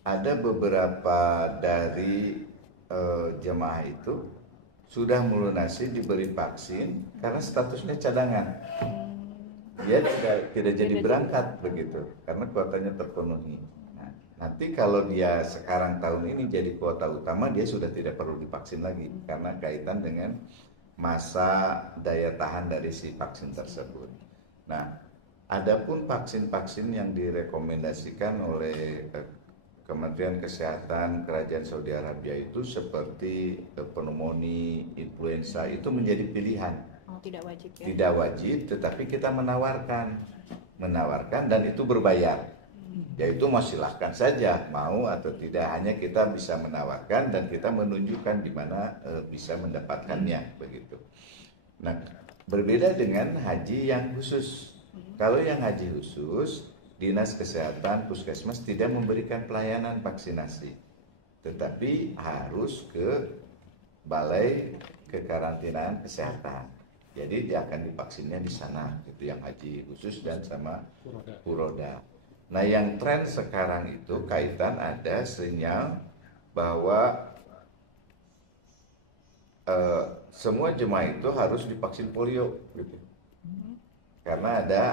ada beberapa dari jemaah itu sudah melunasi diberi vaksin karena statusnya cadangan. Dia tidak jadi berangkat begitu karena kuotanya terpenuhi. Nah, nanti kalau dia sekarang tahun ini jadi kuota utama, dia sudah tidak perlu divaksin lagi karena kaitan dengan masa daya tahan dari si vaksin tersebut. Nah, adapun vaksin-vaksin yang direkomendasikan oleh Kementerian Kesehatan Kerajaan Saudi Arabia itu seperti pneumonia, influenza itu menjadi pilihan. Oh, tidak wajib ya? Tidak wajib, tetapi kita menawarkan dan itu berbayar. Yaitu mau silahkan saja mau atau tidak, hanya kita bisa menawarkan dan kita menunjukkan di mana bisa mendapatkannya begitu. Nah, berbeda dengan haji yang khusus. Kalau yang haji khusus, Dinas Kesehatan Puskesmas tidak memberikan pelayanan vaksinasi, tetapi harus ke Balai Kekarantinaan Kesehatan. Jadi dia akan divaksinnya di sana, itu yang haji khusus dan sama Puroda. Nah, yang tren sekarang itu kaitan ada sinyal bahwa semua jemaah itu harus divaksin polio, gitu. Karena ada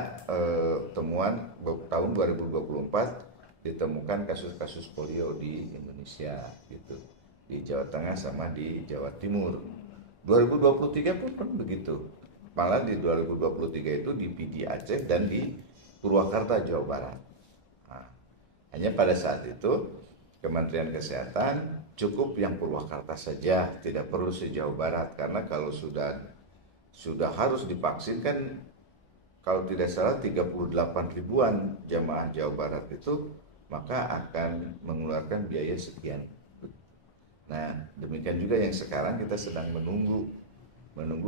temuan tahun 2024 ditemukan kasus-kasus polio di Indonesia, gitu, di Jawa Tengah sama di Jawa Timur. 2023 pun begitu. Malah di 2023 itu di PD Aceh dan di Purwakarta, Jawa Barat. Nah, hanya pada saat itu Kementerian Kesehatan cukup yang Purwakarta saja, tidak perlu se-Jawa Barat, karena kalau sudah harus divaksin kan, kalau tidak salah 38 ribuan jamaah Jawa Barat itu, maka akan mengeluarkan biaya sekian. Nah, demikian juga yang sekarang kita sedang menunggu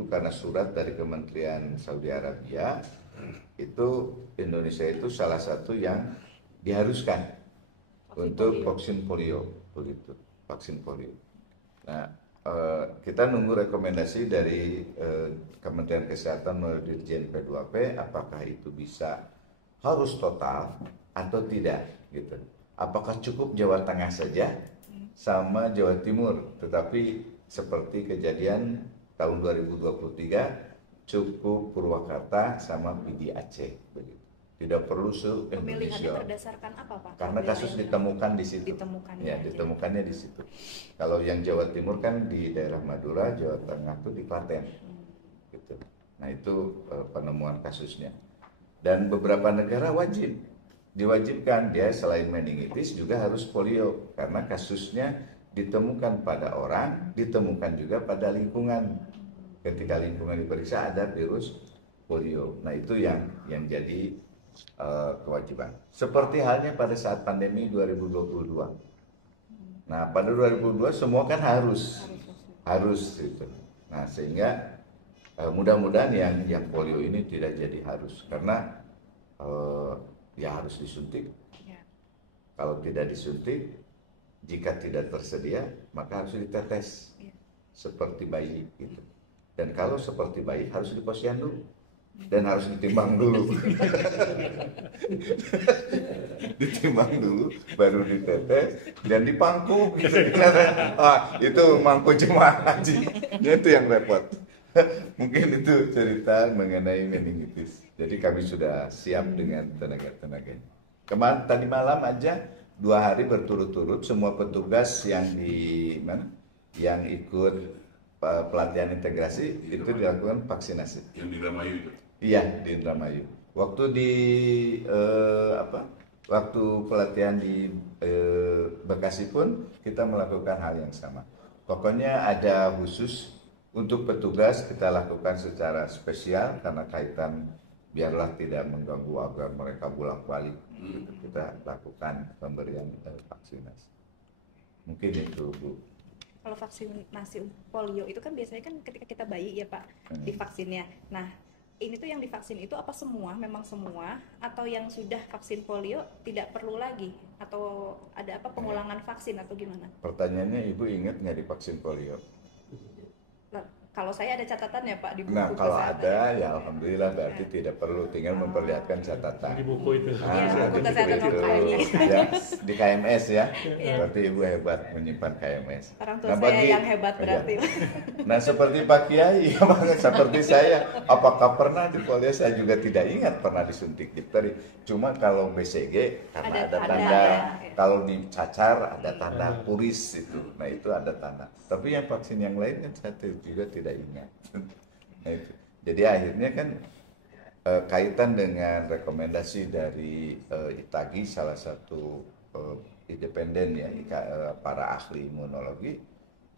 karena surat dari Kementerian Saudi Arabia itu Indonesia itu salah satu yang diharuskan untuk vaksin polio, begitu, vaksin polio. Nah, kita nunggu rekomendasi dari Kementerian Kesehatan melalui Dirjen P2P apakah itu bisa harus total atau tidak, gitu. Apakah cukup Jawa Tengah saja sama Jawa Timur, tetapi seperti kejadian tahun 2023 cukup Purwakarta sama PD Aceh, begitu. Tidak perlu se-Indonesia. Pemilihannya berdasarkan apa, Pak? Karena kasus ditemukan di situ. Ditemukannya di situ. Kalau yang Jawa Timur kan di daerah Madura, Jawa Tengah itu di Klaten. Gitu. Nah, itu penemuan kasusnya. Dan beberapa negara diwajibkan dia selain meningitis juga harus polio karena kasusnya ditemukan pada orang, ditemukan juga pada lingkungan. Ketika lingkungan diperiksa ada virus polio. Nah, itu yang jadi kewajiban. Seperti halnya pada saat pandemi 2022. Nah, pada 2022 semua kan harus itu. Nah, sehingga mudah-mudahan yang polio ini tidak jadi harus, karena ya harus disuntik. Kalau tidak disuntik, jika tidak tersedia, maka harus ditetes seperti bayi gitu. Dan kalau seperti bayi harus di posyandu. dan harus ditimbang dulu. Ditimbang dulu, baru ditetes dan dipangku. Gitu. Itu mangku jemaah haji. Itu yang repot. Mungkin itu cerita mengenai meningitis. Jadi kami sudah siap dengan tenaga-tenaganya. Kemarin tadi malam aja 2 hari berturut-turut semua petugas yang di mana, yang ikut pelatihan integrasi itu dilakukan vaksinasi. Yang di Indramayu itu. Iya, di Indramayu. Waktu di waktu pelatihan di Bekasi pun kita melakukan hal yang sama. Pokoknya ada khusus untuk petugas kita lakukan secara spesial karena kaitan biarlah tidak mengganggu agar mereka bolak-balik. Kita lakukan pemberian vaksinasi. Mungkin itu, Bu. Kalau vaksinasi polio itu kan biasanya kan ketika kita bayi ya Pak, divaksinnya. Nah, ini tuh yang divaksin itu apa semua, memang semua, atau yang sudah vaksin polio tidak perlu lagi? Atau ada apa pengulangan vaksin atau gimana? Pertanyaannya, Ibu ingat nggak divaksin polio? Nah, kalau saya ada catatan ya Pak di buku. Nah, kalau ada ya alhamdulillah berarti tidak perlu, tinggal memperlihatkan catatan. Di buku itu. Buku kesehatan ya, di KMS ya. Berarti Ibu hebat menyimpan KMS. Orang tua saya yang hebat berarti. Nah, seperti Pak Kiai, seperti saya, apakah pernah di polio? Saya juga tidak ingat pernah disuntik difteri. Cuma kalau BCG karena ada tanda, kalau dicacar ada tanda kuris itu. Nah, itu ada tanda. Tapi yang vaksin yang lain kan saya juga tidak ingat. Nah, itu. Jadi akhirnya kan kaitan dengan rekomendasi dari ITAGI, salah satu independen ya, para ahli imunologi,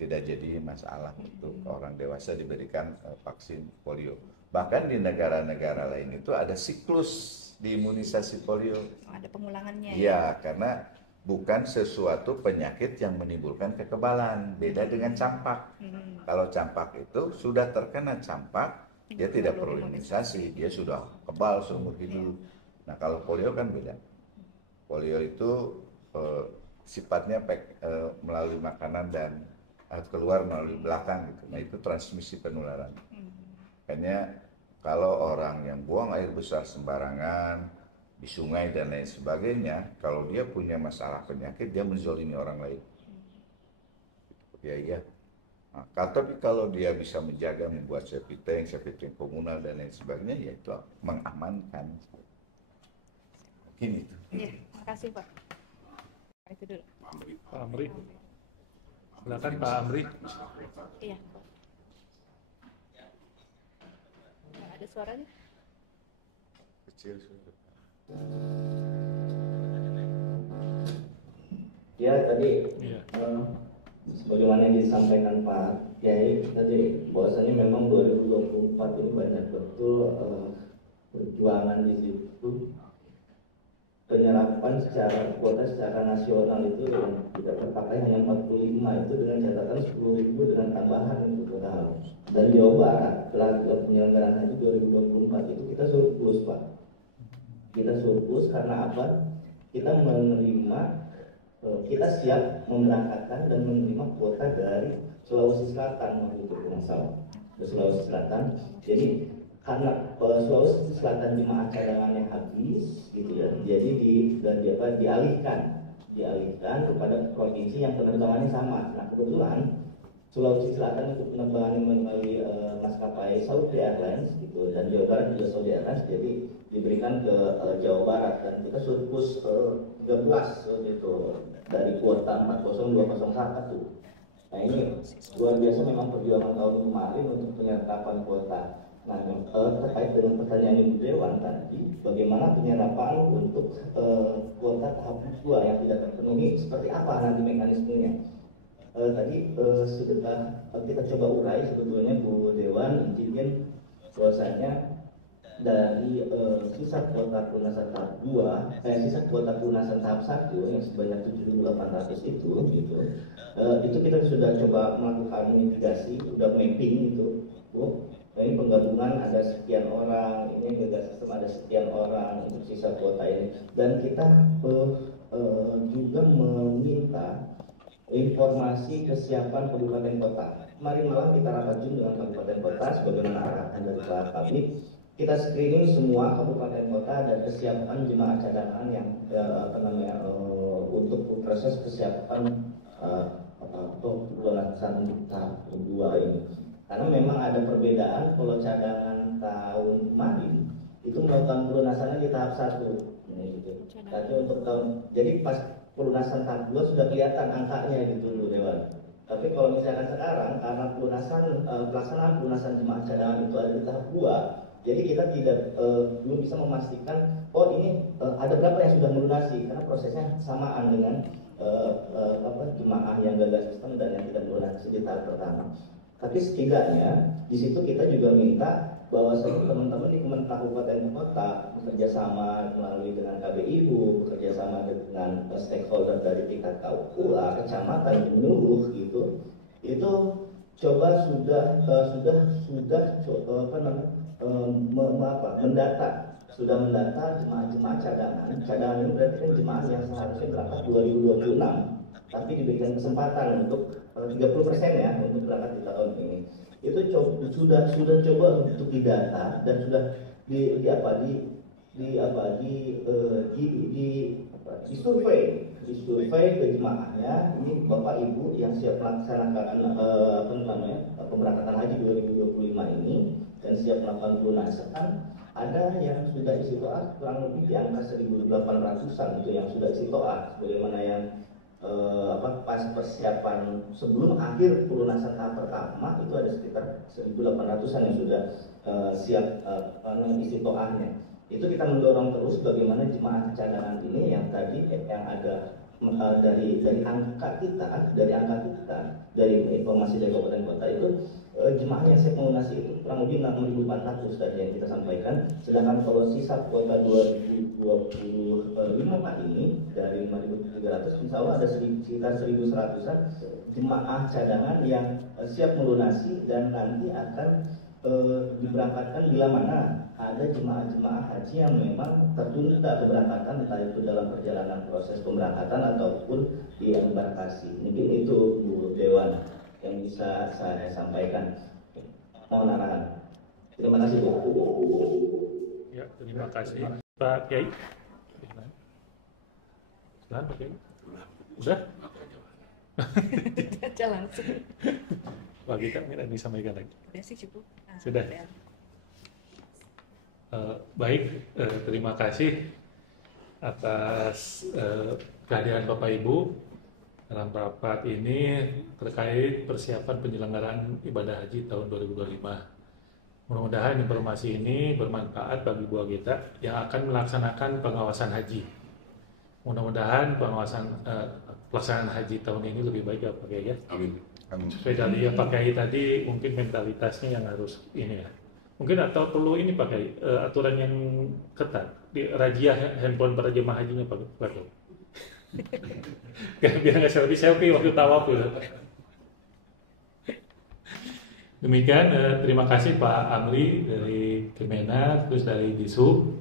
tidak jadi masalah untuk orang dewasa diberikan vaksin polio. Bahkan di negara-negara lain itu ada siklus di imunisasi polio. Ada pengulangannya. Iya, karena bukan sesuatu penyakit yang menimbulkan kekebalan. Beda dengan campak. Kalau campak itu sudah terkena campak, dia tidak perlu imunisasi, dia sudah kebal seumur hidup. Nah, kalau polio kan beda. Polio itu sifatnya melalui makanan dan keluar melalui belakang gitu. Nah, itu transmisi penularan. Makanya kalau orang yang buang air besar sembarangan di sungai dan lain sebagainya, kalau dia punya masalah penyakit, dia menzolimi orang lain. Ya. Nah, tapi kalau dia bisa menjaga, membuat safety tank komunal dan lain sebagainya, ya itu mengamankan. Mungkin itu. Iya, makasih Pak. Itu dulu. Pak Amri. Silakan Pak Amri. Iya. Nggak ada suaranya? Kecil sudah. Ya tadi Iya. sebagaimana yang disampaikan Pak Kiai tadi, bahwasanya memang 2024 ini banyak betul perjuangan di situ. Penyerapan secara kuota secara nasional itu yang tidak terpakai hanya 45 itu dengan catatan 10.000 dengan tambahan itu total. Dan Jawa Barat telah penyelenggaraan haji 2024 itu kita surplus Pak. Kita surplus karena apa? Kita menerima, kita siap memberangkatkan dan menerima kuota dari Sulawesi Selatan waktu itu masalah dari Sulawesi Selatan. Jadi karena Sulawesi Selatan jemaah cadangannya habis, gitu ya. Jadi dialihkan kepada provinsi yang penerbangannya sama. Nah kebetulan Sulawesi Selatan itu penerbangannya melalui maskapai Saudi Airlines, gitu, dan Jawa Barat juga Saudi Airlines. Jadi diberikan ke Jawa Barat dan kita surplus 13 gitu dari kuota 40201. Nah ini luar biasa memang perjuangan tahun kemarin untuk penyerapan kuota. Nah, terkait dengan pertanyaan Ibu Dewan tadi, bagaimana penyerapan untuk kuota tahap 2 yang tidak terpenuhi, seperti apa nanti mekanismenya? Tadi sudah kita coba urai sebetulnya Bu Dewan izin bahwasanya dari sisa kuota pelunasan tahap 2, sisa kuota pelunasan tahap 1 yang sebanyak 7.800 itu kita sudah coba melakukan mitigasi, sudah mapping gitu, Bu. Nah, ini penggabungan ada sekian orang, ini juga sistem ada sekian orang untuk sisa kuota ini. Dan kita juga meminta informasi kesiapan kabupaten kota. Kemarin malam kita rapat Zoom dengan kabupaten kota sebagaimana arahan dari Pak Kabit. kita screening semua kabupaten kota dan kesiapan jemaah cadangan yang untuk proses kesiapan pelaksanaan tahap kedua ini. Karena memang ada perbedaan kalau cadangan tahun kemarin itu melakukan pelunasannya di tahap 1 gitu. Tapi untuk jadi pas pelunasan tahap 2 sudah kelihatan angkanya gitu loh Dewan. Tapi kalau misalkan sekarang karena pelaksanaan pelunasan jemaah cadangan itu ada di tahap 2, jadi kita belum bisa memastikan ini ada berapa yang sudah melunasi karena prosesnya samaan dengan jemaah yang gagal sistem dan yang tidak melunasi di tahap pertama. Tapi setidaknya di situ kita juga minta bahwa teman-teman di Kementerian Kabupaten Kota bekerja sama melalui dengan KBIU, bekerja sama dengan stakeholder dari tingkat KUA, kecamatan, menyeluruh gitu, itu coba mendata jemaah-jemaah cadangan. Cadangan ini berarti kan jemaah yang seharusnya berangkat 2026, tapi diberikan kesempatan untuk 30% ya untuk berangkat di tahun ini. Itu sudah coba untuk didata dan sudah disurvei ke jemaahnya. Ini Bapak Ibu yang siap melaksanakan pemberangkatan haji 2025 ini dan siap melakukan pelunasan. Ada yang sudah isi toa kurang lebih di angka 1.800-an itu yang sudah isi toa, bagaimana yang pas persiapan sebelum akhir pelunasan tahap pertama itu ada sekitar 1.800-an yang sudah siap isi toahnya. Itu kita mendorong terus bagaimana jemaah cadangan ini yang tadi yang ada dari angka kita dari informasi dari kabupaten kota itu jemaah yang siap melunasi itu kurang lebih 6.400 tadi yang kita sampaikan. Sedangkan kalau sisa kuota 2025 ini dari 5.300 insya Allah ada sekitar 1.100-an jemaah cadangan yang siap melunasi dan nanti akan diberangkatkan bila mana ada jemaah-jemaah haji yang memang tertunda keberangkatan entah itu dalam perjalanan proses pemberangkatan ataupun di embarkasi. Mungkin itu Bu Dewan yang bisa saya sampaikan. Mohon arahan. Terima kasih Bu. Ya, terima kasih Pak Kiai. Silahkan Pak Kiai. Udah? Jalan. Wah, kita minta disampaikan lagi. Basic cukup. Sudah. Baik, terima kasih atas kehadiran Bapak Ibu dalam rapat ini terkait persiapan penyelenggaraan ibadah haji tahun 2025. Mudah-mudahan informasi ini bermanfaat bagi buah kita yang akan melaksanakan pengawasan haji. Mudah-mudahan pelaksanaan haji tahun ini lebih baik ya Pak Kiai ya. Amin. Sesuai dari Pak Kiai tadi mungkin mentalitasnya yang harus ini ya. Mungkin atau perlu ini Pak Kiai aturan yang ketat di razia handphone para jemaah hajinya Pak Kiai. Biar nggak selfie waktu tawaf gitu. Demikian terima kasih Pak Amli dari Kemenak terus dari Disub.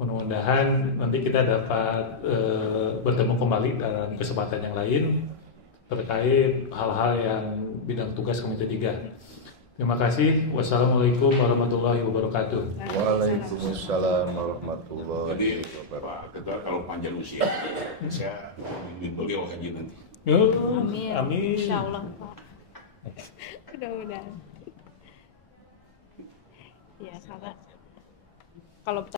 Mudah-mudahan nanti kita dapat bertemu kembali dalam kesempatan yang lain terkait hal-hal yang bidang tugas Komite 3. Terima kasih. Wassalamualaikum warahmatullahi wabarakatuh. Waalaikumsalam warahmatullahi Jadi wabarakatuh. Pak Ketua kalau panjang usia, saya ingin beliau haji nanti. Amin. Amin. Insya Allah Pak. Mudah-mudahan. Ya, kalau